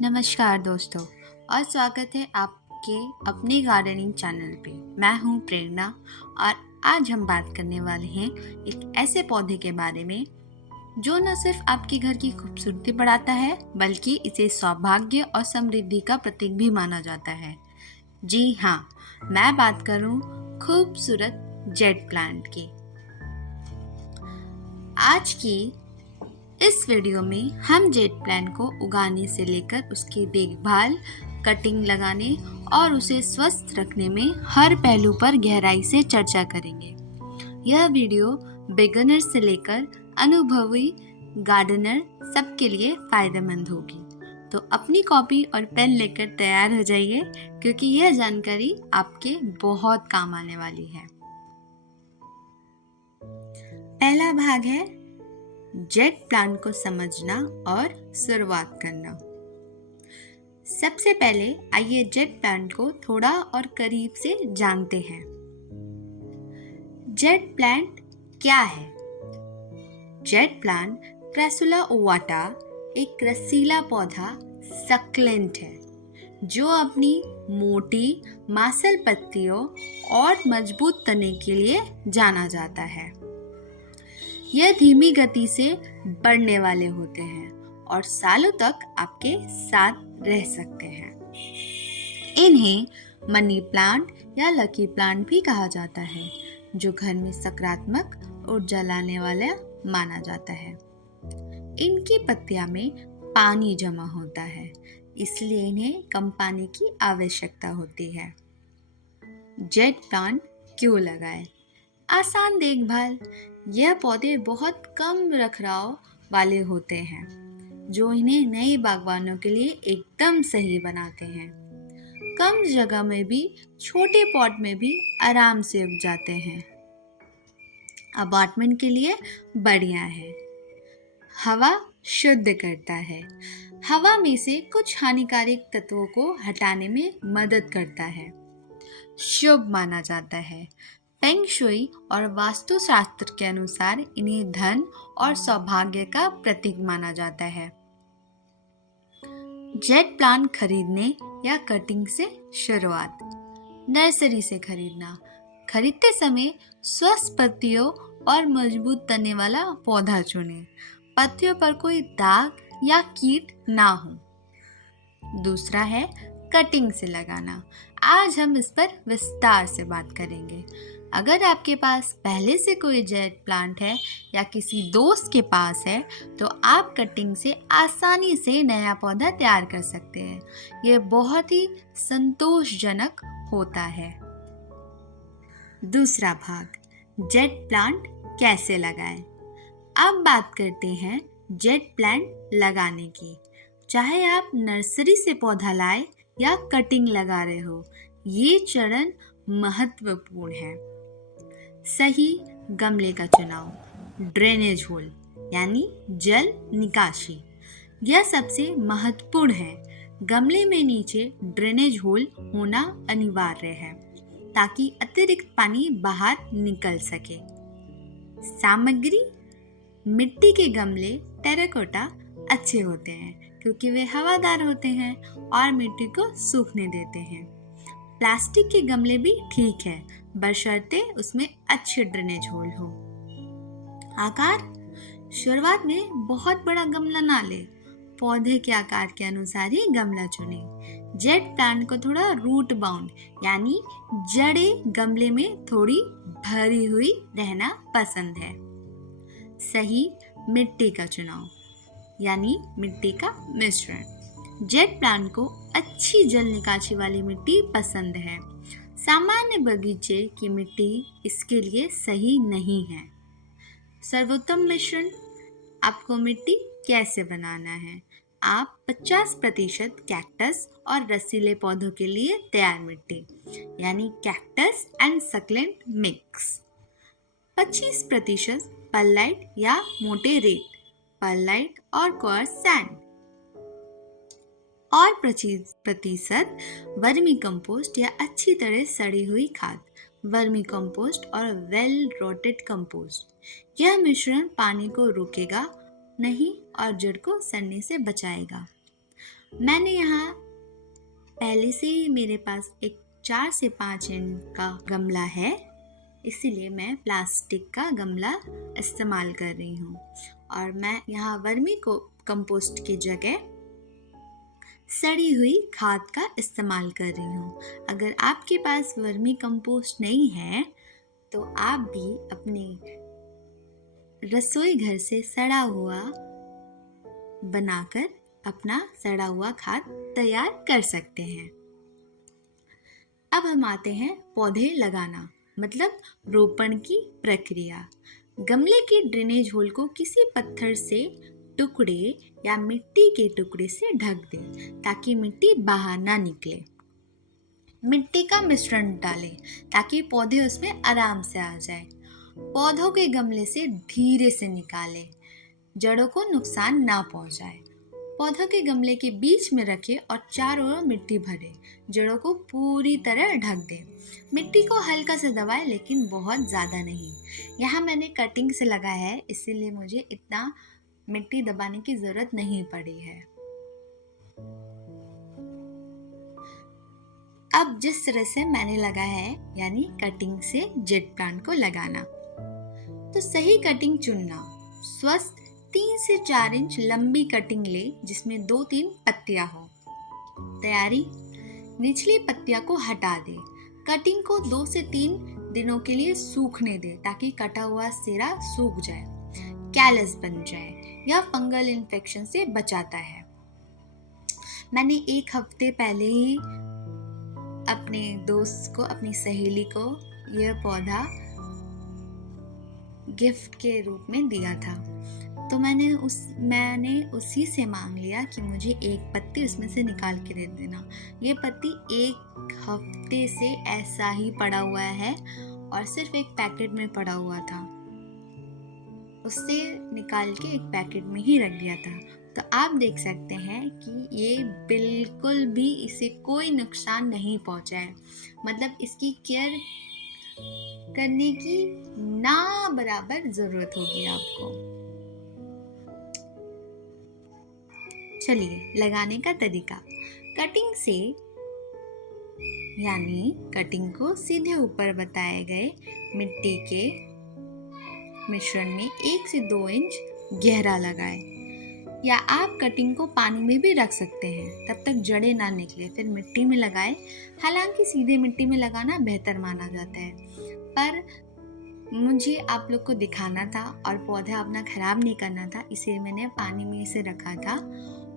नमस्कार दोस्तों और स्वागत है आपके अपने गार्डनिंग चैनल पे। मैं हूँ प्रेरणा और आज हम बात करने वाले हैं एक ऐसे पौधे के बारे में जो न सिर्फ आपके घर की खूबसूरती बढ़ाता है बल्कि इसे सौभाग्य और समृद्धि का प्रतीक भी माना जाता है। जी हाँ, मैं बात करूँ खूबसूरत जेड प्लांट की। आज की इस वीडियो में हम जेड प्लांट को उगाने से लेकर उसकी देखभाल, कटिंग लगाने और उसे स्वस्थ रखने में हर पहलू पर गहराई से चर्चा करेंगे। यह वीडियो बिगिनर से लेकर अनुभवी गार्डनर सबके लिए फायदेमंद होगी। तो अपनी कॉपी और पेन लेकर तैयार हो जाइए क्योंकि यह जानकारी आपके बहुत काम आने वाली है। पहला भाग है जेड प्लांट को समझना और शुरुआत करना। सबसे पहले आइए जेड प्लांट को थोड़ा और करीब से जानते हैं। जेड प्लांट क्या है? जेड प्लांट क्रैसुला ओवाटा एक रसीला पौधा सक्लेंट है जो अपनी मोटी मांसल पत्तियों और मजबूत तने के लिए जाना जाता है। यह धीमी गति से बढ़ने वाले होते हैं और सालों तक आपके साथ रह सकते हैं। इन्हें मनी प्लांट या लकी प्लांट भी कहा जाता है जो घर में सकारात्मक ऊर्जा लाने वाला माना जाता है। इनकी पत्तियां में पानी जमा होता है, इसलिए इन्हें कम पानी की आवश्यकता होती है। जेड प्लांट क्यों लगाएं? आसान देखभाल। यह पौधे बहुत कम रखरखाव वाले होते हैं जो इन्हें नए बागवानों के लिए एकदम सही बनाते हैं। कम जगह में भी छोटे पॉट में भी आराम से उग जाते हैं। अपार्टमेंट के लिए बढ़िया है। हवा शुद्ध करता है। हवा में से कुछ हानिकारक तत्वों को हटाने में मदद करता है। शुभ माना जाता है। फेंग शुई और वास्तुशास्त्र के अनुसार इन्हें धन और सौभाग्य का प्रतीक माना जाता है। जेड प्लांट खरीदने या कटिंग से शुरुआत। नर्सरी से खरीदना। खरीदते समय स्वस्थ पत्तियों और मजबूत तने वाला पौधा चुनें। पत्तियों पर कोई दाग या कीट ना हो। दूसरा है कटिंग से लगाना। आज हम इस पर विस्तार से बात करेंगे। अगर आपके पास पहले से कोई जेड प्लांट है या किसी दोस्त के पास है तो आप कटिंग से आसानी से नया पौधा तैयार कर सकते हैं। ये बहुत ही संतोषजनक होता है। दूसरा भाग, जेड प्लांट कैसे लगाएं? अब बात करते हैं जेड प्लांट लगाने की। चाहे आप नर्सरी से पौधा लाए या कटिंग लगा रहे हो, ये चरण महत्वपूर्ण है। सही गमले का चुनाव। ड्रेनेज होल यानी जल निकासी, यह सबसे महत्वपूर्ण है। गमले में नीचे ड्रेनेज होल होना अनिवार्य है ताकि अतिरिक्त पानी बाहर निकल सके। सामग्री। मिट्टी के गमले टेराकोटा अच्छे होते हैं क्योंकि वे हवादार होते हैं और मिट्टी को सूखने देते हैं। प्लास्टिक के गमले भी ठीक है बशर्ते उसमें अच्छे ड्रेनेज होल हो। आकार। शुरुआत में बहुत बड़ा गमला ना ले, पौधे के आकार के अनुसार ही गमला चुनें। जेड प्लांट को थोड़ा रूट बाउंड यानी जड़ें गमले में थोड़ी भरी हुई रहना पसंद है। सही मिट्टी का चुनाव यानी मिट्टी का मिश्रण। जेड प्लांट को अच्छी जल निकासी वाली मिट्टी पसंद है। सामान्य बगीचे की मिट्टी इसके लिए सही नहीं है। सर्वोत्तम मिश्रण। आपको मिट्टी कैसे बनाना है? आप 50% कैक्टस और रसीले पौधों के लिए तैयार मिट्टी यानी cactus and succulent mix. 25% perlite या मोटे रेत, परलाइट और क्वार्ट्ज सैंड और 25% वर्मी कंपोस्ट या अच्छी तरह सड़ी हुई खाद, वर्मी कंपोस्ट और वेल रोटेड कंपोस्ट। यह मिश्रण पानी को रोकेगा नहीं और जड़ को सड़ने से बचाएगा। मैंने यहाँ पहले से ही मेरे पास एक 4 से 5 इंच का गमला है, इसीलिए मैं प्लास्टिक का गमला इस्तेमाल कर रही हूँ। और मैं यहाँ वर्मी को कंपोस्ट की जगह सड़ी हुई खाद का इस्तेमाल कर रही हूँ। अगर आपके पास वर्मी कंपोस्ट नहीं है तो आप भी अपने रसोई घर से सड़ा हुआ बनाकर अपना सड़ा हुआ खाद तैयार कर सकते हैं। अब हम आते हैं पौधे लगाना, मतलब रोपण की प्रक्रिया। गमले के ड्रेनेज होल को किसी पत्थर से टुकड़े या मिट्टी के टुकड़े से ढक दें ताकि मिट्टी बाहर ना निकले। मिट्टी का मिश्रण डालें ताकि पौधे उसमें आराम से आ जाए। पौधों के गमले से धीरे से निकालें, जड़ों को नुकसान ना पहुंचाए। पौधों के गमले के बीच में रखें और चारों ओर मिट्टी भरें। जड़ों को पूरी तरह ढक दें। मिट्टी को हल्का से दबाएं, लेकिन बहुत ज़्यादा नहीं। यहाँ मैंने कटिंग से लगाया है, इसीलिए मुझे इतना मिट्टी दबाने की ज़रूरत नहीं पड़ी है। अब जिस तरह से मैंने लगाया है, यानी कटिंग से जेट प्लांट को लगाना, तो सही कटिंग चुनना। स्वस्थ 3 से 4 इंच लंबी कटिंग ले जिसमें 2-3 पत्तियां हो। तैयारी, निचली पत्तियां को हटा दे। कटिंग को 2 से 3 दिनों के लिए सूखने दे ताकि कटा हुआ सिरा सूख जाए, कैलस बन जाए। यह फंगल इन्फेक्शन से बचाता है। मैंने 1 हफ्ते पहले ही अपने दोस्त को, अपनी सहेली को यह पौधा गिफ्ट के रूप में दिया था। तो मैंने उसी से मांग लिया कि मुझे 1 पत्ती उसमें से निकाल के दे देना। ये पत्ती 1 हफ्ते से ऐसा ही पड़ा हुआ है और सिर्फ एक पैकेट में पड़ा हुआ था। उससे निकाल के एक पैकेट में ही रख दिया था। तो आप देख सकते हैं कि ये बिल्कुल भी इसे कोई नुकसान नहीं पहुंचा है। मतलब इसकी केयर करने की ना बराबर जरूरत होगी आपको। चलिए, लगाने का तरीका। कटिंग से, यानी कटिंग को सीधे ऊपर बताए गए मिट्टी के मिश्रण में 1 से 2 इंच गहरा लगाएं। या आप कटिंग को पानी में भी रख सकते हैं, तब तक जड़ें ना निकले, फिर मिट्टी में लगाएं। हालांकि सीधे मिट्टी में लगाना बेहतर माना जाता है, पर मुझे आप लोग को दिखाना था और पौधा अपना खराब नहीं करना था, इसलिए मैंने पानी में इसे रखा था।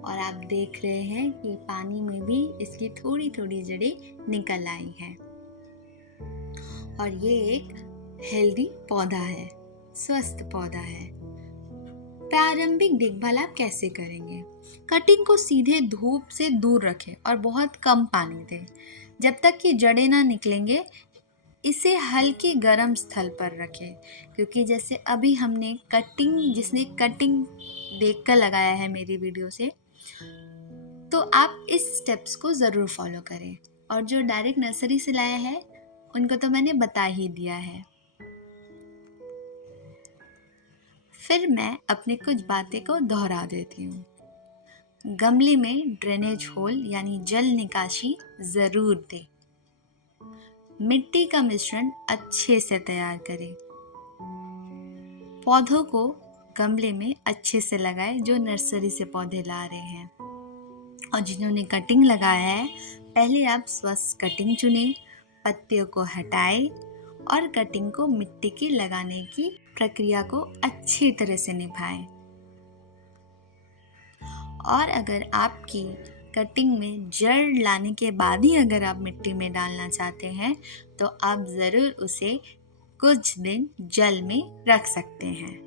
और आप देख रहे हैं कि पानी में भी इसकी थोड़ी थोड़ी जड़ें निकल आई हैं। और ये एक हेल्दी पौधा है, स्वस्थ पौधा है। प्रारंभिक देखभाल आप कैसे करेंगे? कटिंग को सीधे धूप से दूर रखें और बहुत कम पानी दें। जब तक कि जड़ें ना निकलेंगे, इसे हल्के गर्म स्थल पर रखें, क्योंकि जैसे अभी हमने जिसने कटिंग देखकर लगाया है मेरी वीडियो से, तो आप इस स्टेप्स को ज़रूर फॉलो करें। और जो डायरेक्ट नर्सरी से लाया है उनको तो मैंने बता ही दिया है। फिर मैं अपनी कुछ बातें को दोहरा देती हूँ। गमले में ड्रेनेज होल यानी जल निकासी ज़रूर दें। मिट्टी का मिश्रण अच्छे से तैयार करें। पौधों को गमले में अच्छे से लगाएं जो नर्सरी से पौधे ला रहे हैं। और जिन्होंने कटिंग लगाया है, पहले आप स्वस्थ कटिंग चुनें, पत्तियों को हटाएं और कटिंग को मिट्टी की लगाने की प्रक्रिया को अच्छी तरह से निभाएं। और अगर आपकी कटिंग में जड़ लाने के बाद ही अगर आप मिट्टी में डालना चाहते हैं, तो आप ज़रूर उसे कुछ दिन जल में रख सकते हैं।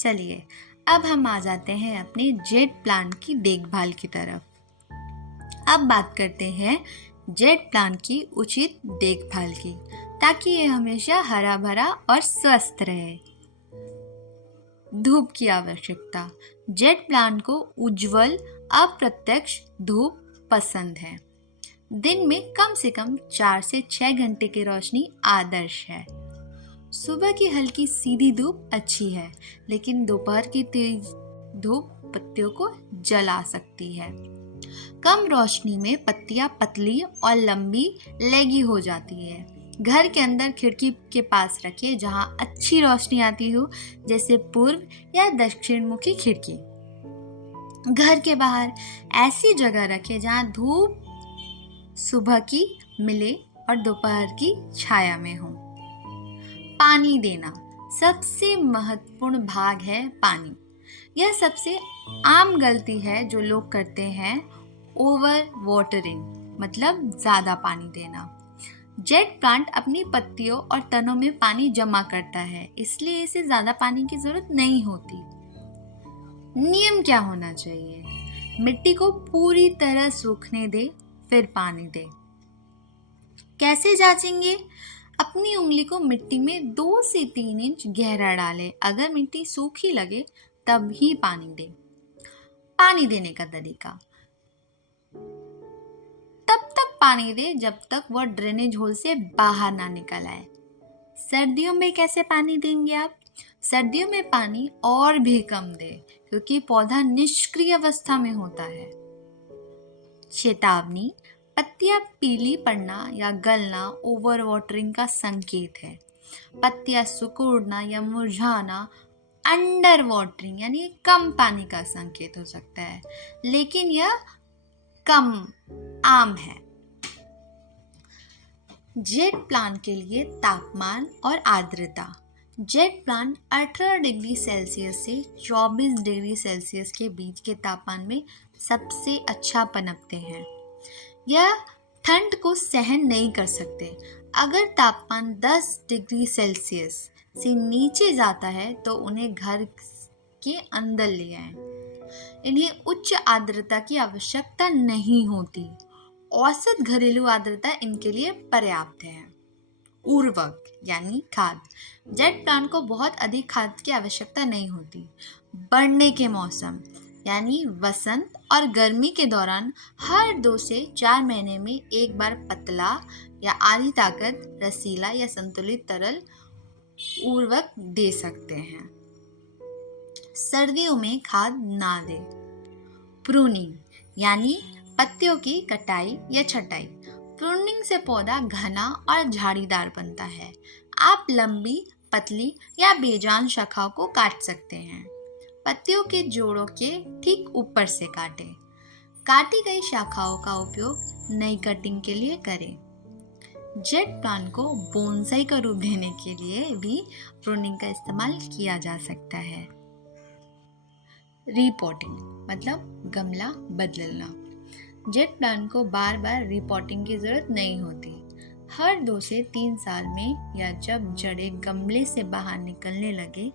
चलिए, अब हम आ जाते हैं अपने जेट प्लांट की देखभाल की तरफ। अब बात करते हैं जेट प्लांट की उचित देखभाल की, ताकि ये हमेशा हरा भरा और स्वस्थ रहे। धूप की आवश्यकता। जेट प्लांट को उज्ज्वल अप्रत्यक्ष धूप पसंद है। दिन में कम से कम 4 से 6 घंटे की रोशनी आदर्श है। सुबह की हल्की सीधी धूप अच्छी है, लेकिन दोपहर की तेज धूप पत्तियों को जला सकती है। कम रोशनी में पत्तियां पतली और लंबी लेगी हो जाती है। घर के अंदर खिड़की के पास रखें जहां अच्छी रोशनी आती हो, जैसे पूर्व या दक्षिण मुखी खिड़की। घर के बाहर ऐसी जगह रखें जहां धूप सुबह की मिले और दोपहर की छाया में हो। पानी देना सबसे महत्वपूर्ण भाग है पानी। यह सबसे आम गलती है जो लोग करते हैं, ओवर वाटरिंग मतलब ज़्यादा पानी देना। जेट प्लांट अपनी पत्तियों और तनों में पानी जमा करता है, इसलिए इसे ज़्यादा पानी की ज़रूरत नहीं होती। नियम क्या होना चाहिए? मिट्टी को पूरी तरह सूखने दे, फिर पानी दे। कैसे जांचेंगे? अपनी उंगली को मिट्टी में 2 से 3 इंच गहरा डालें। अगर मिट्टी सूखी लगे तब ही पानी दें। पानी देने का तरीका, तब तक पानी दे जब तक वह ड्रेनेज होल से बाहर ना निकल आए। सर्दियों में कैसे पानी देंगे आप? सर्दियों में पानी और भी कम दे, क्योंकि पौधा निष्क्रिय अवस्था में होता है। चेतावनी, पत्तियां पीली पड़ना या गलना ओवर वाटरिंग का संकेत है। पत्तियां सिकुड़ना या मुरझाना अंडर वाटरिंग यानी कम पानी का संकेत हो सकता है, लेकिन यह कम आम है। जेट प्लांट के लिए तापमान और आर्द्रता। जेट प्लांट 18 डिग्री सेल्सियस से 24 डिग्री सेल्सियस के बीच के तापमान में सबसे अच्छा पनपते हैं। यह ठंड को सहन नहीं कर सकते। अगर तापमान 10 डिग्री सेल्सियस से नीचे जाता है तो उन्हें घर के अंदर ले आएं। इन्हें उच्च आर्द्रता की आवश्यकता नहीं होती। औसत घरेलू आर्द्रता इनके लिए पर्याप्त है। उर्वरक यानी खाद। जेट प्लांट को बहुत अधिक खाद की आवश्यकता नहीं होती। बढ़ने के मौसम यानी वसंत और गर्मी के दौरान हर 2 से 4 महीने में एक बार पतला या आधी ताकत रसीला या संतुलित तरल उर्वरक दे सकते हैं। सर्दियों में खाद ना दें। प्रूनिंग यानी पत्तियों की कटाई या छटाई। प्रूनिंग से पौधा घना और झाड़ीदार बनता है। आप लंबी, पतली या बेजान शाखाओं को काट सकते हैं। पत्तियों के जोड़ों के ठीक ऊपर से काटें। काटी गई शाखाओं का उपयोग नई कटिंग के लिए करें। जेट प्लांट को बोनसाई का रूप देने के लिए भी प्रूनिंग का इस्तेमाल किया जा सकता है। रीपॉटिंग मतलब गमला बदलना। जेट प्लांट को बार बार रीपॉटिंग की ज़रूरत नहीं होती। हर 2 से 3 साल में या जब जड़ें गमले से बाहर निकलने लगे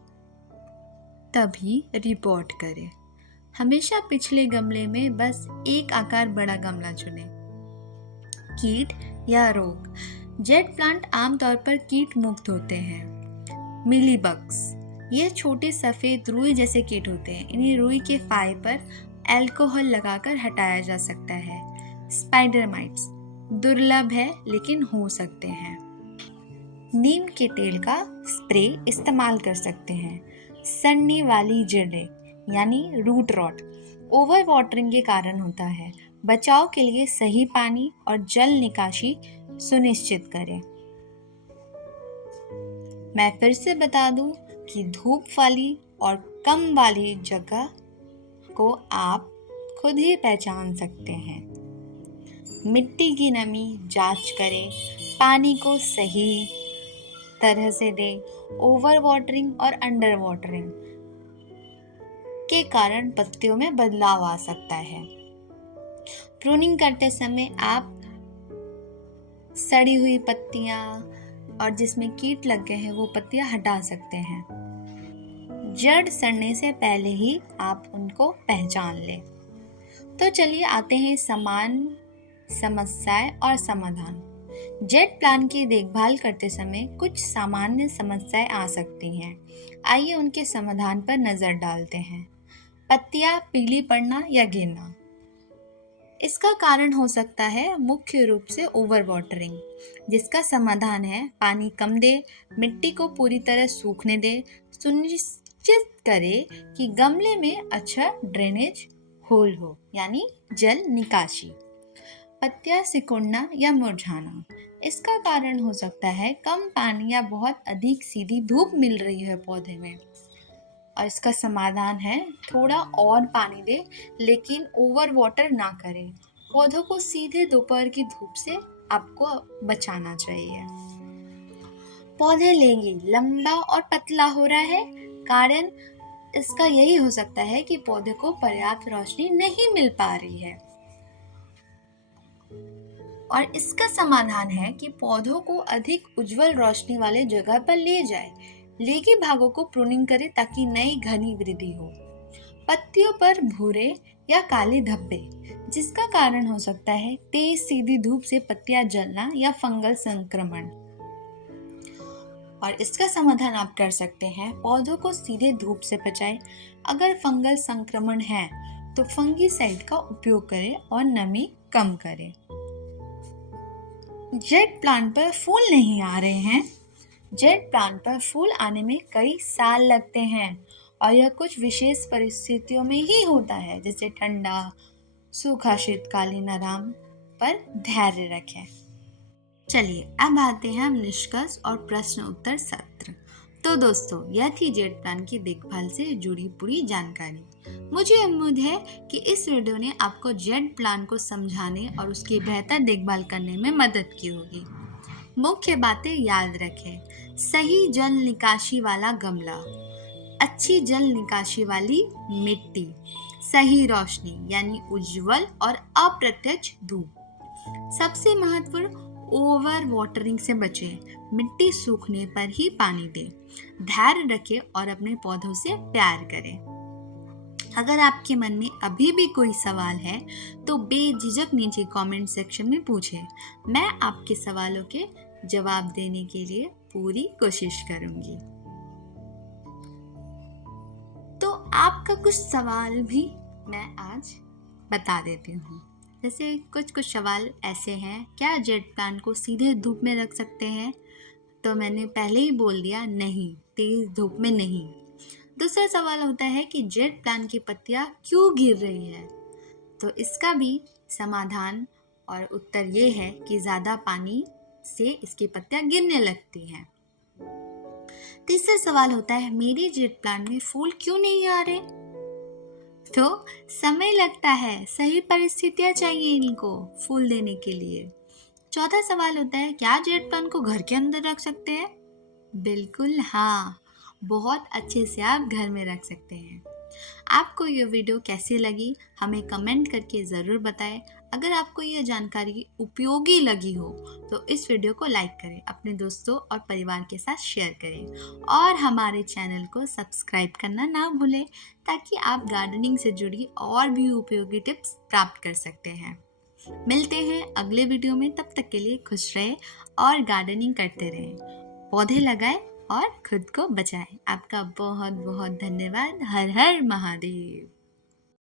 तभी रिपोर्ट करें। हमेशा पिछले गमले में बस एक आकार बड़ा गमला चुनें। कीट या रोग। जेट प्लांट आमतौर पर कीट मुक्त होते हैं। मिलीबग्स, ये छोटे सफ़ेद रुई जैसे कीट होते हैं। इन्हें रुई के फाइबर पर अल्कोहल लगाकर हटाया जा सकता है। स्पाइडर माइट्स दुर्लभ है लेकिन हो सकते हैं। नीम के तेल का स्प्रे इस्तेमाल कर सकते हैं। सड़ने वाली जड़ें यानी रूट रॉट ओवर वाटरिंग के कारण होता है। बचाव के लिए सही पानी और जल निकासी सुनिश्चित करें। मैं फिर से बता दूं कि धूप वाली और कम वाली जगह को आप खुद ही पहचान सकते हैं। मिट्टी की नमी जांच करें। पानी को सही तरह से दें। ओवर वाटरिंग और अंडर वाटरिंग के कारण पत्तियों में बदलाव आ सकता है। प्रूनिंग करते समय आप सड़ी हुई पत्तियां और जिसमें कीट लग गए हैं वो पत्तियां हटा सकते हैं। जड़ सड़ने से पहले ही आप उनको पहचान लें। तो चलिए आते हैं समान समस्याएं और समाधान। जेट प्लांट की देखभाल करते समय कुछ सामान्य समस्याएं आ सकती हैं। आइए उनके समाधान पर नज़र डालते हैं। पत्तियां पीली पड़ना या गिरना। इसका कारण हो सकता है मुख्य रूप से ओवर वाटरिंग, जिसका समाधान है पानी कम दे, मिट्टी को पूरी तरह सूखने दे, सुनिश्चित करें कि गमले में अच्छा ड्रेनेज होल हो, यानी जल निकासी। पत्तियां सिकुड़ना या मुरझाना, इसका कारण हो सकता है कम पानी या बहुत अधिक सीधी धूप मिल रही है पौधे में। और इसका समाधान है थोड़ा और पानी दे, लेकिन ओवर वाटर ना करें। पौधों को सीधे दोपहर की धूप से आपको बचाना चाहिए। पौधे लेंगे लंबा और पतला हो रहा है, कारण इसका यही हो सकता है कि पौधे को पर्याप्त रोशनी नहीं मिल पा रही है। और इसका समाधान है कि पौधों को अधिक उज्जवल रोशनी वाले जगह पर ले जाए। लेगी भागों को प्रूनिंग करें ताकि नई घनी वृद्धि हो। पत्तियों पर भूरे या काले धब्बे, जिसका कारण हो सकता है तेज सीधी धूप से पत्तियां जलना या फंगल संक्रमण। और इसका समाधान आप कर सकते हैं, पौधों को सीधे धूप से बचाएं। अगर फंगल संक्रमण है तो फंगीसाइड का उपयोग करें और नमी कम करें। जेड प्लांट पर फूल नहीं आ रहे हैं। जेड प्लांट पर फूल आने में कई साल लगते हैं और यह कुछ विशेष परिस्थितियों में ही होता है, जैसे ठंडा, सूखा, शीतकालीन आराम पर धैर्य रखें। चलिए अब आते हैं हम निष्कर्ष और प्रश्न उत्तर सत्र। तो दोस्तों, यह थी जेड प्लांट की देखभाल से जुड़ी पूरी जानकारी। मुझे उम्मीद है कि इस वीडियो ने आपको जेड प्लांट को समझाने और उसकी बेहतर देखभाल करने में मदद की होगी। मुख्य बातें याद रखें: सही जल निकासी वाला गमला, अच्छी जल निकासी वाली मिट्टी, सही रोशनी यानी उज्जवल और अप्रत्यक्ष धूप। सबसे महत्वपूर्ण, ओवर वाटरिंग से बचें, मिट्टी सूखने पर ही पानी दें, धैर्य रखें और अपने पौधों से प्यार करें। अगर आपके मन में अभी भी कोई सवाल है तो बेझिझक नीचे कमेंट सेक्शन में पूछें। मैं आपके सवालों के जवाब देने के लिए पूरी कोशिश करूंगी। तो आपका कुछ सवाल भी मैं आज बता देती हूँ। जैसे कुछ सवाल ऐसे हैं: क्या जेड प्लांट को सीधे धूप में रख सकते हैं? तो मैंने पहले ही बोल दिया, नहीं, तेज धूप में नहीं। दूसरा सवाल होता है कि जेड प्लांट की पत्तियां क्यों गिर रही है? तो इसका भी समाधान और उत्तर ये है कि ज़्यादा पानी से इसकी पत्तियां गिरने लगती हैं। तीसरा सवाल होता है, मेरी जेड प्लांट में फूल क्यों नहीं आ रहे? तो समय लगता है, सही परिस्थितियां चाहिए इनको फूल देने के लिए। चौथा सवाल होता है, क्या जेड प्लांट को घर के अंदर रख सकते हैं? बिल्कुल हाँ, बहुत अच्छे से आप घर में रख सकते हैं। आपको ये वीडियो कैसी लगी हमें कमेंट करके ज़रूर बताएं। अगर आपको ये जानकारी उपयोगी लगी हो तो इस वीडियो को लाइक करें, अपने दोस्तों और परिवार के साथ शेयर करें और हमारे चैनल को सब्सक्राइब करना ना भूलें, ताकि आप गार्डनिंग से जुड़ी और भी उपयोगी टिप्स प्राप्त कर सकते हैं। मिलते हैं अगले वीडियो में, तब तक के लिए खुश रहें और गार्डनिंग करते रहें, पौधे लगाएं और खुद को बचाएं। आपका बहुत बहुत धन्यवाद। हर हर महादेव।